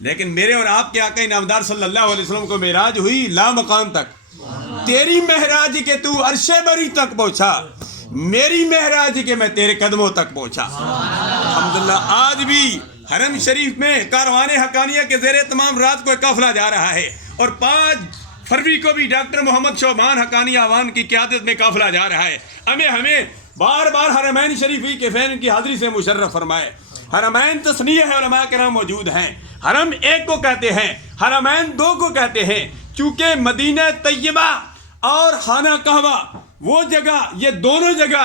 لیکن میرے اور آپ کے آقا انعامدار صلی اللہ علیہ وسلم کو معراج ہوئی لا مقام تک. تیری معراج کے تو عرش بری تک پہنچا، میری معراج کے میں تیرے قدموں تک پہنچا. الحمدللہ آج بھی حرم شریف میں کاروان حقانیہ کے زیر تمام رات کو ایک قافلہ جا رہا ہے، اور 5 فروری کو بھی ڈاکٹر محمد شعبان حقانی آوان کی قیادت میں قافلہ جا رہا ہے. ہمیں بار بار حرمین شریفی کے فین کی حاضری سے مشرف فرمائے. حرمین تصنیہ ہے، علماء کرام موجود ہیں. حرم ایک کو کہتے ہیں، حرمین 2 کو کہتے ہیں، چونکہ مدینہ طیبہ اور خانہ کعبہ وہ جگہ، یہ دونوں جگہ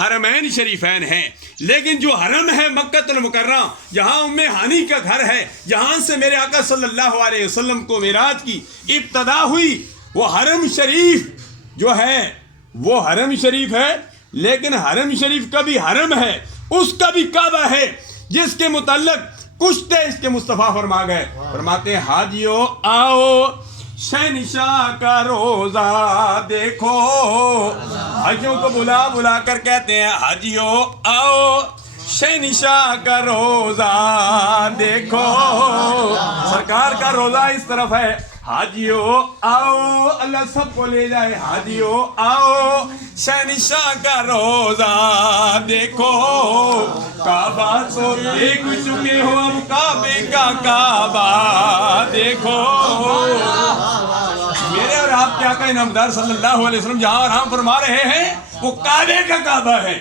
حرمین شریفین ہیں. لیکن جو حرم ہے مکہ المکرمہ، جہاں ام ہانی کا گھر ہے، جہاں سے میرے آقا صلی اللہ علیہ وسلم کو معراج کی ابتدا ہوئی، وہ حرم شریف جو ہے وہ حرم شریف ہے. لیکن حرم شریف کا بھی حرم ہے، اس کا بھی کعبہ ہے، جس کے متعلق کچھ اس کے مصطفیٰ فرما گئے. فرماتے ہیں حاجیو آؤ شہنشاہ کا روزہ دیکھو. حاجیوں کو بلا بلا کر کہتے ہیں حاجیو آؤ شہنشاہ کا روزہ دیکھو. سرکار کا روزہ اس طرف ہے. حاجیو آؤ، اللہ سب کو لے جائے. حاجیو آؤ شہنشاہ کا روزہ دیکھو. کعبہ تو دیکھ چکے ہو، اب کعبے کا کعبہ دیکھو. میرے اور آپ کے آقا انعامدار صلی اللہ علیہ وسلم جہاں آرام فرما رہے ہیں وہ کعبے کا کعبہ ہے.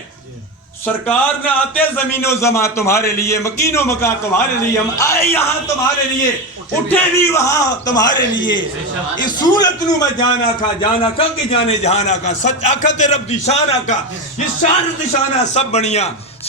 سرکار نہ آتے زمین و زمان تمہارے لیے، مکین و مکان تمہارے لیے، ہم آئے یہاں تمہارے لیے، اٹھے بھی وہاں تمہارے لیے. اس صورت نو میں جان آکا کہ جانے جہان آکا، سچ آکا تے رب دی شان آکا، یہ شان تے شانہ سب بنیاں.